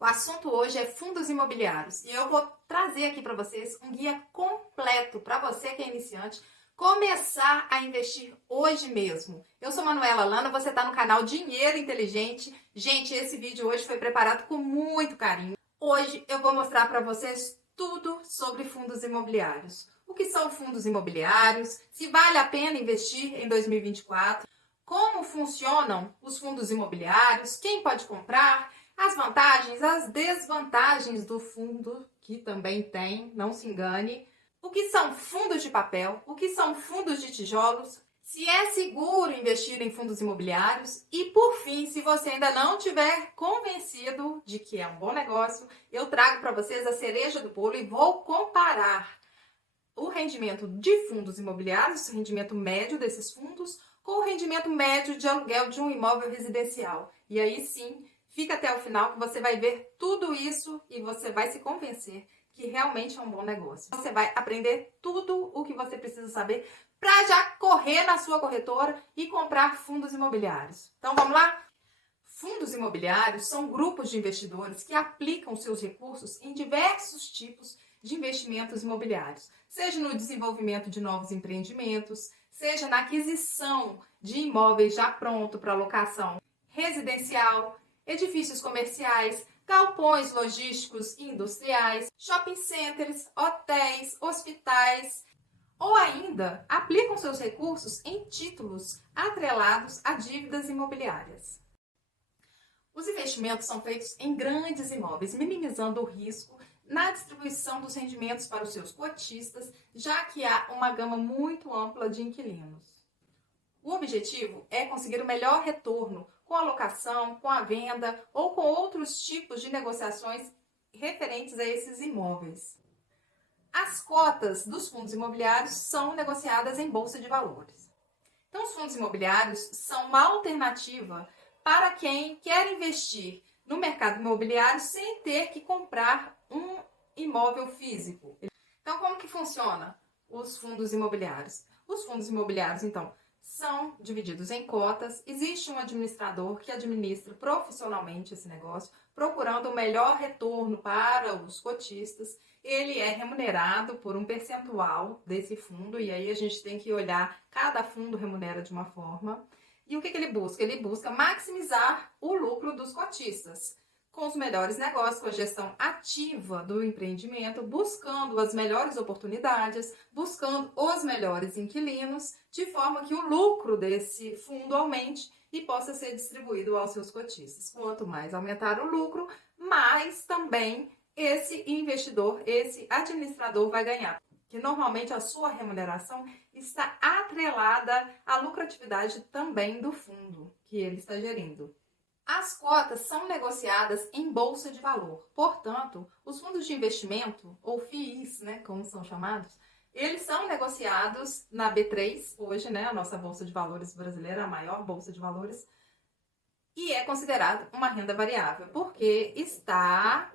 O assunto hoje é fundos imobiliários e eu vou trazer aqui para vocês um guia completo para você que é iniciante começar a investir hoje mesmo. Eu sou Manuela Lana, você está no canal Dinheiro Inteligente. Gente, esse vídeo hoje foi preparado com muito carinho. Hoje eu vou mostrar para vocês tudo sobre fundos imobiliários. O que são fundos imobiliários, se vale a pena investir em 2024, como funcionam os fundos imobiliários, quem pode comprar, as vantagens, as desvantagens do fundo, que também tem, não se engane. O que são fundos de papel? O que são fundos de tijolos? Se é seguro investir em fundos imobiliários? E, por fim, se você ainda não tiver convencido de que é um bom negócio, eu trago para vocês a cereja do bolo e vou comparar o rendimento de fundos imobiliários, o rendimento médio desses fundos, com o rendimento médio de aluguel de um imóvel residencial. E aí sim, fica até o final que você vai ver tudo isso e você vai se convencer que realmente é um bom negócio. Você vai aprender tudo o que você precisa saber para já correr na sua corretora e comprar fundos imobiliários. Então vamos lá? Fundos imobiliários são grupos de investidores que aplicam seus recursos em diversos tipos de investimentos imobiliários, seja no desenvolvimento de novos empreendimentos, seja na aquisição de imóveis já pronto para locação residencial, edifícios comerciais, galpões logísticos e industriais, shopping centers, hotéis, hospitais, ou ainda aplicam seus recursos em títulos atrelados a dívidas imobiliárias. Os investimentos são feitos em grandes imóveis, minimizando o risco na distribuição dos rendimentos para os seus cotistas, já que há uma gama muito ampla de inquilinos. O objetivo é conseguir o melhor retorno com a locação, com a venda ou com outros tipos de negociações referentes a esses imóveis. As cotas dos fundos imobiliários são negociadas em bolsa de valores. Então, os fundos imobiliários são uma alternativa para quem quer investir no mercado imobiliário sem ter que comprar um imóvel físico. Então, como que funciona os fundos imobiliários? Os fundos imobiliários, então, são divididos em cotas. Existe um administrador que administra profissionalmente esse negócio, procurando o melhor retorno para os cotistas. Ele é remunerado por um percentual desse fundo, e aí a gente tem que olhar, cada fundo remunera de uma forma. E o que ele busca? Ele busca maximizar o lucro dos cotistas, com os melhores negócios, com a gestão ativa do empreendimento, buscando as melhores oportunidades, buscando os melhores inquilinos, de forma que o lucro desse fundo aumente e possa ser distribuído aos seus cotistas. Quanto mais aumentar o lucro, mais também esse investidor, esse administrador vai ganhar. Que normalmente a sua remuneração está atrelada à lucratividade também do fundo que ele está gerindo. As cotas são negociadas em bolsa de valor. Portanto, os fundos de investimento, ou FIIs, como são chamados, eles são negociados na B3, hoje, a nossa bolsa de valores brasileira, a maior bolsa de valores, e é considerado uma renda variável, porque está,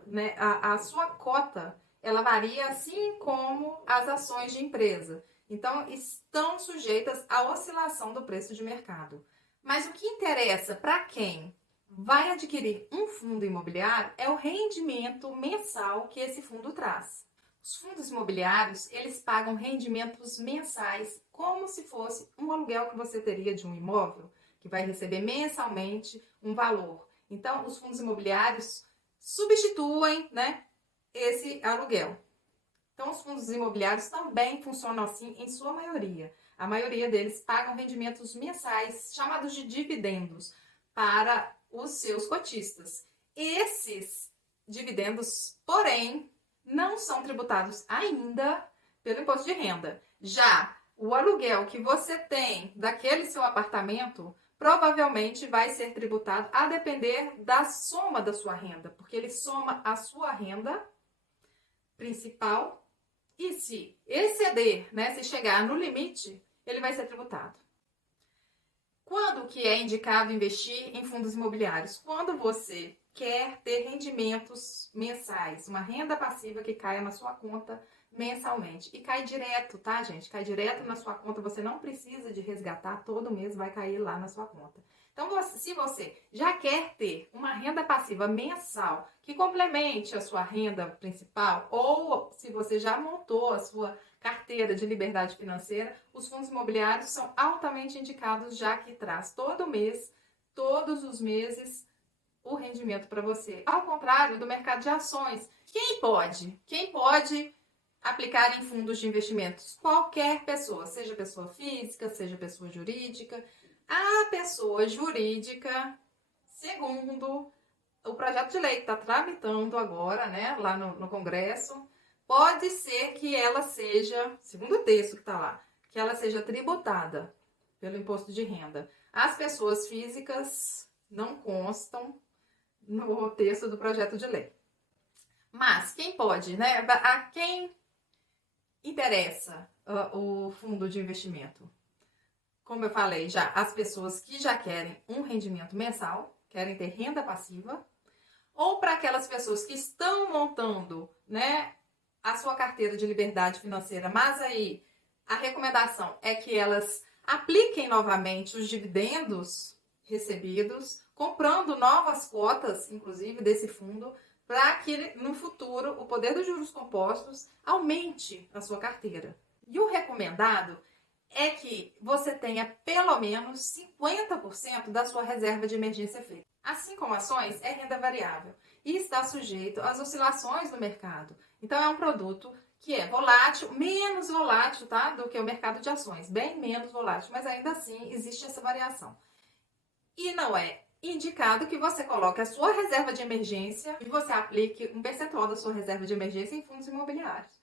a sua cota, ela varia assim como as ações de empresa. Então, estão sujeitas à oscilação do preço de mercado. Mas o que interessa para quem vai adquirir um fundo imobiliário é o rendimento mensal que esse fundo traz. Os fundos imobiliários, eles pagam rendimentos mensais como se fosse um aluguel que você teria de um imóvel, que vai receber mensalmente um valor. Então, os fundos imobiliários substituem, esse aluguel. Então, os fundos imobiliários também funcionam assim em sua maioria. A maioria deles pagam rendimentos mensais, chamados de dividendos, para os seus cotistas. Esses dividendos, porém, não são tributados ainda pelo imposto de renda. Já o aluguel que você tem daquele seu apartamento provavelmente vai ser tributado a depender da soma da sua renda, porque ele soma a sua renda principal e se exceder, se chegar no limite, ele vai ser tributado. Quando que é indicado investir em fundos imobiliários? Quando você quer ter rendimentos mensais, uma renda passiva que caia na sua conta mensalmente. E cai direto, tá, gente? Cai direto na sua conta, você não precisa de resgatar, todo mês vai cair lá na sua conta. Então, se você já quer ter uma renda passiva mensal que complemente a sua renda principal, ou se você já montou a sua carteira de liberdade financeira, os fundos imobiliários são altamente indicados, já que traz todo mês, todos os meses, o rendimento para você. Ao contrário do mercado de ações. Quem pode? Quem pode aplicar em fundos de investimentos? Qualquer pessoa, seja pessoa física, seja pessoa jurídica. A pessoa jurídica, segundo o projeto de lei que está tramitando agora, né, lá no Congresso, pode ser que ela seja, segundo o texto que está lá, que ela seja tributada pelo imposto de renda. As pessoas físicas não constam no texto do projeto de lei. Mas quem pode, né? A quem interessa o fundo de investimento? Como eu falei já, as pessoas que já querem um rendimento mensal, querem ter renda passiva, ou para aquelas pessoas que estão montando, né, a sua carteira de liberdade financeira, mas aí a recomendação é que elas apliquem novamente os dividendos recebidos, comprando novas cotas, inclusive, desse fundo, para que no futuro o poder dos juros compostos aumente a sua carteira. E o recomendado é que você tenha pelo menos 50% da sua reserva de emergência feita. Assim como ações, é renda variável e está sujeito às oscilações do mercado. Então é um produto que é volátil, menos volátil, tá, do que o mercado de ações, bem menos volátil, mas ainda assim existe essa variação. E não é indicado que você coloque a sua reserva de emergência e você aplique um percentual da sua reserva de emergência em fundos imobiliários.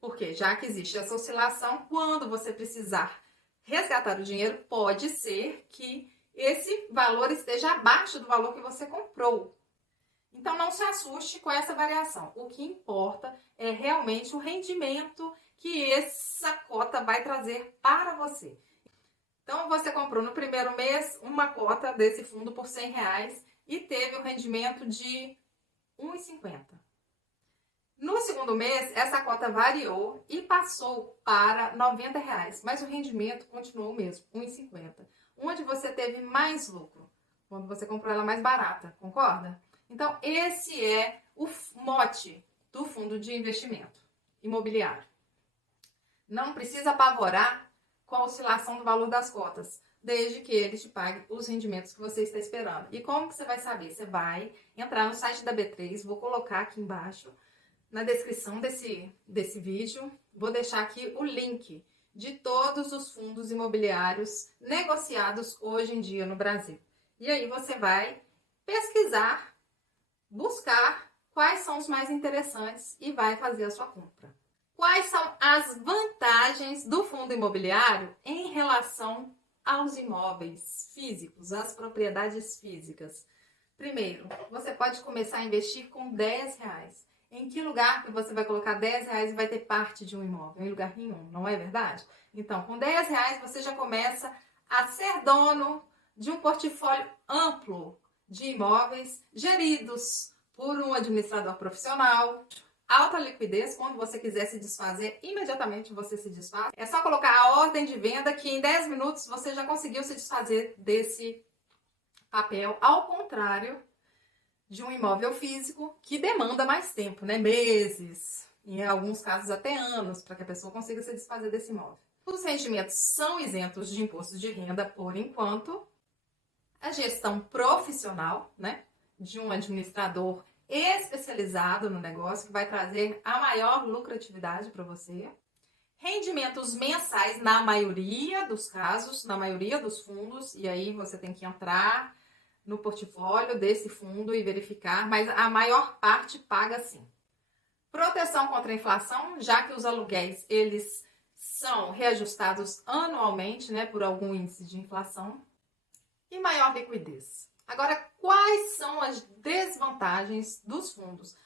Porque já que existe essa oscilação, quando você precisar resgatar o dinheiro, pode ser que esse valor esteja abaixo do valor que você comprou. Então não se assuste com essa variação. O que importa é realmente o rendimento que essa cota vai trazer para você. Então você comprou no primeiro mês uma cota desse fundo por R$100 e teve o rendimento de R$1,50. No segundo mês, essa cota variou e passou para R$90, mas o rendimento continuou o mesmo, R$1,50. Onde você teve mais lucro? Quando você comprou ela mais barata, concorda? Então, esse é o mote do fundo de investimento imobiliário. Não precisa apavorar com a oscilação do valor das cotas, desde que ele te pague os rendimentos que você está esperando. E como que você vai saber? Você vai entrar no site da B3, vou colocar aqui embaixo, na descrição desse vídeo, vou deixar aqui o link de todos os fundos imobiliários negociados hoje em dia no Brasil. E aí você vai pesquisar, buscar quais são os mais interessantes e vai fazer a sua compra. Quais são as vantagens do fundo imobiliário em relação aos imóveis físicos, às propriedades físicas? Primeiro, você pode começar a investir com R$10. Em que lugar que você vai colocar R$10 e vai ter parte de um imóvel? Em lugar nenhum, não é verdade? Então, com R$10 você já começa a ser dono de um portfólio amplo de imóveis geridos por um administrador profissional. Alta liquidez, quando você quiser se desfazer, imediatamente você se desfaz. É só colocar a ordem de venda que em 10 minutos você já conseguiu se desfazer desse papel, ao contrário de um imóvel físico que demanda mais tempo, né? Meses, em alguns casos até anos, para que a pessoa consiga se desfazer desse imóvel. Os rendimentos são isentos de imposto de renda por enquanto. A gestão profissional, né, de um administrador especializado no negócio, que vai trazer a maior lucratividade para você. Rendimentos mensais na maioria dos casos, na maioria dos fundos, e aí você tem que entrar no portfólio desse fundo e verificar, mas a maior parte paga sim. Proteção contra a inflação, já que os aluguéis eles são reajustados anualmente, né, por algum índice de inflação. E maior liquidez. Agora, quais são as desvantagens dos fundos?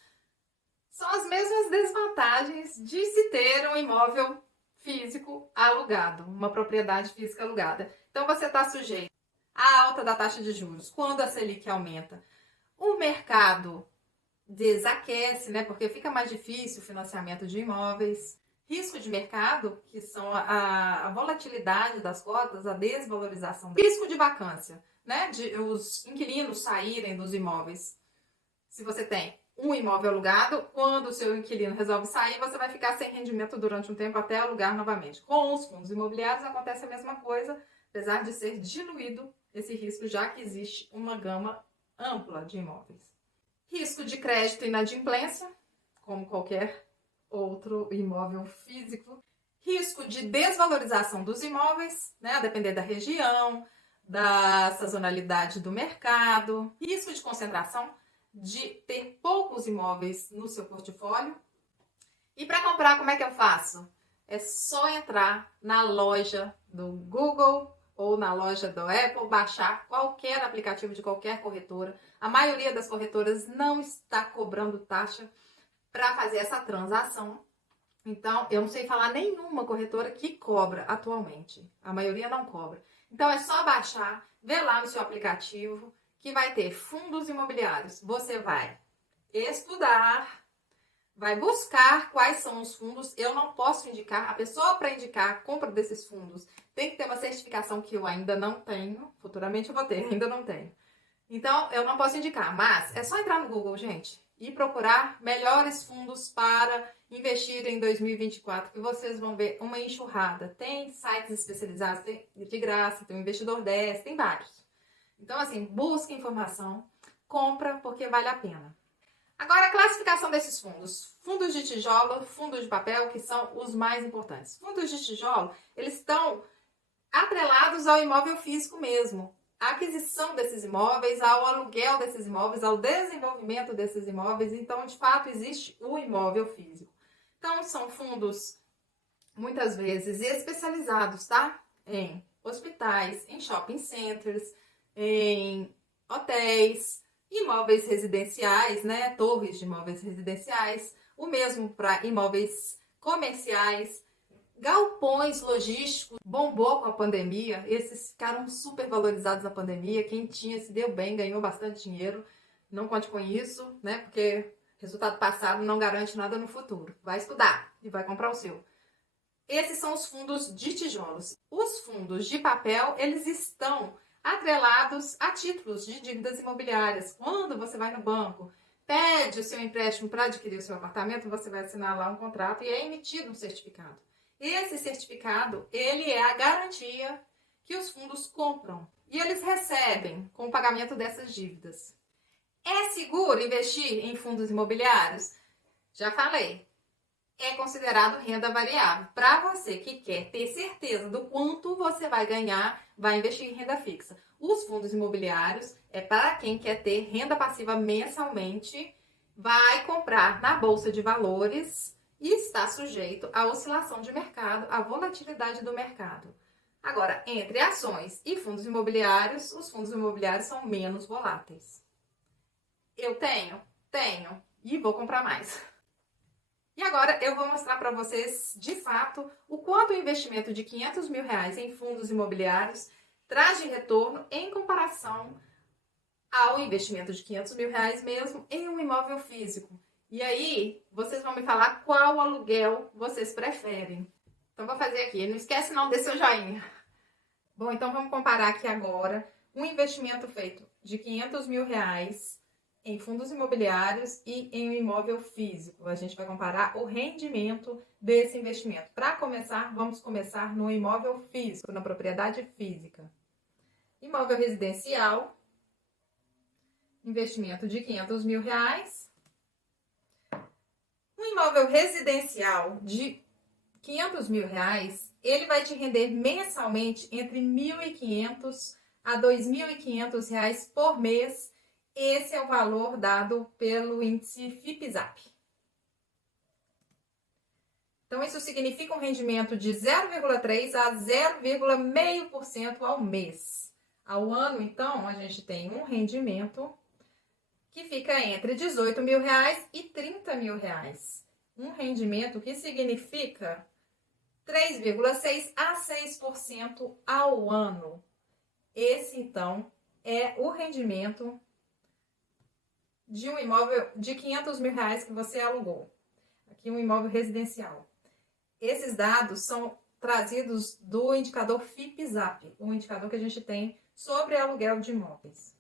São as mesmas desvantagens de se ter um imóvel físico alugado, uma propriedade física alugada. Então, você está sujeito à alta da taxa de juros. Quando a Selic aumenta, o mercado desaquece, né? Porque fica mais difícil o financiamento de imóveis. Risco de mercado, que são a volatilidade das cotas, a desvalorização. Risco de vacância. né, de os inquilinos saírem dos imóveis. Se você tem um imóvel alugado, quando o seu inquilino resolve sair, você vai ficar sem rendimento durante um tempo até alugar novamente. Com os fundos imobiliários acontece a mesma coisa, apesar de ser diluído esse risco, já que existe uma gama ampla de imóveis. Risco de crédito e inadimplência, como qualquer outro imóvel físico. Risco de desvalorização dos imóveis, né, a depender da região, da sazonalidade do mercado. Risco de concentração, de ter poucos imóveis no seu portfólio. E para comprar, como é que eu faço? É só entrar na loja do Google ou na loja do Apple, baixar qualquer aplicativo de qualquer corretora. A maioria das corretoras não está cobrando taxa para fazer essa transação. Então, eu não sei falar nenhuma corretora que cobra atualmente. A maioria não cobra. Então, é só baixar, ver lá no seu aplicativo que vai ter fundos imobiliários. Você vai estudar, vai buscar quais são os fundos. Eu não posso indicar. A pessoa, para indicar a compra desses fundos, tem que ter uma certificação que eu ainda não tenho. Futuramente eu vou ter, ainda não tenho. Então, eu não posso indicar. Mas é só entrar no Google, gente, e procurar melhores fundos para investir em 2024, que vocês vão ver uma enxurrada. Tem sites especializados, tem de graça, tem o Investidor 10, tem vários. Então, assim, busca informação, compra, porque vale a pena. Agora, a classificação desses fundos. Fundos de tijolo, fundos de papel, que são os mais importantes. Fundos de tijolo, eles estão atrelados ao imóvel físico mesmo. A aquisição desses imóveis, ao aluguel desses imóveis, ao desenvolvimento desses imóveis. Então, de fato, existe o imóvel físico. Então, são fundos, muitas vezes, especializados, tá? Em hospitais, em shopping centers, em hotéis, imóveis residenciais, né? Torres de imóveis residenciais, o mesmo para imóveis comerciais, galpões logísticos. Bombou com a pandemia, esses ficaram super valorizados na pandemia. Quem tinha se deu bem, ganhou bastante dinheiro. Não conte com isso, né? Porque resultado passado não garante nada no futuro. Vai estudar e vai comprar o seu. Esses são os fundos de tijolos. Os fundos de papel, eles estão atrelados a títulos de dívidas imobiliárias. Quando você vai no banco, pede o seu empréstimo para adquirir o seu apartamento, você vai assinar lá um contrato e é emitido um certificado. Esse certificado, ele é a garantia que os fundos compram e eles recebem com o pagamento dessas dívidas. É seguro investir em fundos imobiliários? Já falei. É considerado renda variável. Para você que quer ter certeza do quanto você vai ganhar, vai investir em renda fixa. Os fundos imobiliários é para quem quer ter renda passiva mensalmente, vai comprar na bolsa de valores e está sujeito à oscilação de mercado, à volatilidade do mercado. Agora, entre ações e fundos imobiliários, os fundos imobiliários são menos voláteis. Eu tenho? Tenho. E vou comprar mais. E agora eu vou mostrar para vocês, de fato, o quanto o investimento de R$500 mil em fundos imobiliários traz de retorno em comparação ao investimento de R$500 mil mesmo em um imóvel físico. E aí, vocês vão me falar qual aluguel vocês preferem. Então, vou fazer aqui. Não esquece não de seu joinha. Bom, então vamos comparar aqui agora um investimento feito de R$500 mil em fundos imobiliários e em um imóvel físico. A gente vai comparar o rendimento desse investimento. Para começar, vamos começar no imóvel físico, na propriedade física. Imóvel residencial, investimento de R$500 mil. Um imóvel residencial de R$500 mil, ele vai te render mensalmente entre R$1.500 a R$2.500 por mês. Esse é o valor dado pelo índice FIPZAP. Então, isso significa um rendimento de 0,3% a 0,5% ao mês. Ao ano, então, a gente tem um rendimento que fica entre R$18 mil e R$30 mil. Um rendimento que significa 3,6% a 6% ao ano. Esse, então, é o rendimento de um imóvel de R$500 mil que você alugou. Aqui um imóvel residencial. Esses dados são trazidos do indicador FIPZAP, um indicador que a gente tem sobre aluguel de imóveis.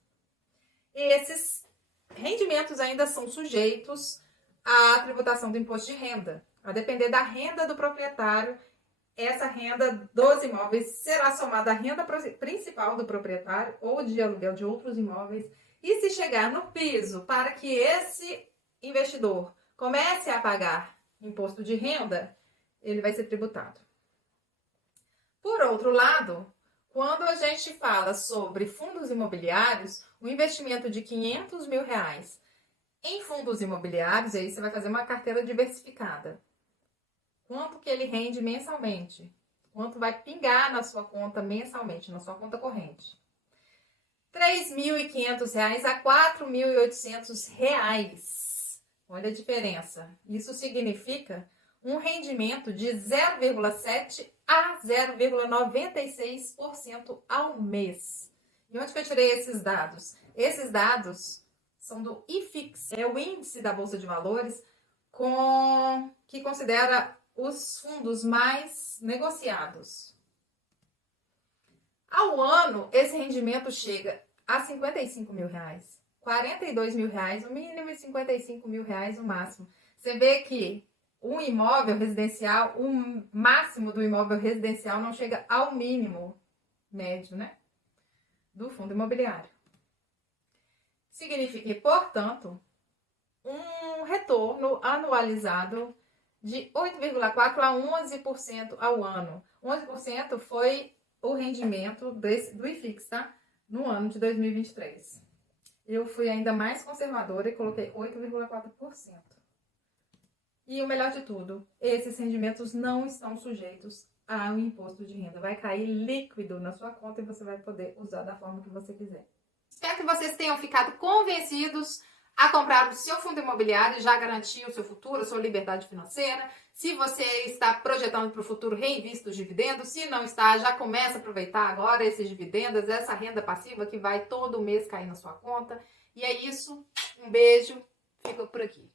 Esses rendimentos ainda são sujeitos à tributação do imposto de renda. A depender da renda do proprietário, essa renda dos imóveis será somada à renda principal do proprietário ou de aluguel de outros imóveis. E se chegar no piso para que esse investidor comece a pagar imposto de renda, ele vai ser tributado. Por outro lado, quando a gente fala sobre fundos imobiliários, o investimento de R$500 mil em fundos imobiliários, aí você vai fazer uma carteira diversificada. Quanto que ele rende mensalmente? Quanto vai pingar na sua conta mensalmente, na sua conta corrente? R$3.500 a R$4.800. Olha a diferença. Isso significa um rendimento de 0,7 a 0,96% ao mês. E onde que eu tirei esses dados? Esses dados são do IFIX, é o índice da Bolsa de Valores que considera os fundos mais negociados. Ao ano, esse rendimento chega a R$55 mil, R$42 mil o mínimo e R$55 mil o máximo. Você vê que o imóvel residencial, o máximo do imóvel residencial não chega ao mínimo médio, né, do fundo imobiliário. Significa, portanto, um retorno anualizado de 8,4% a 11% ao ano. 11% foi o rendimento do IFIX, tá? No ano de 2023. Eu fui ainda mais conservadora e coloquei 8,4%. E o melhor de tudo, esses rendimentos não estão sujeitos ao imposto de renda. Vai cair líquido na sua conta e você vai poder usar da forma que você quiser. Espero que vocês tenham ficado convencidos a comprar o seu fundo imobiliário e já garantir o seu futuro, a sua liberdade financeira. Se você está projetando para o futuro, reinvista os dividendos. Se não está, já começa a aproveitar agora esses dividendos, essa renda passiva que vai todo mês cair na sua conta. E é isso. Um beijo. Fico por aqui.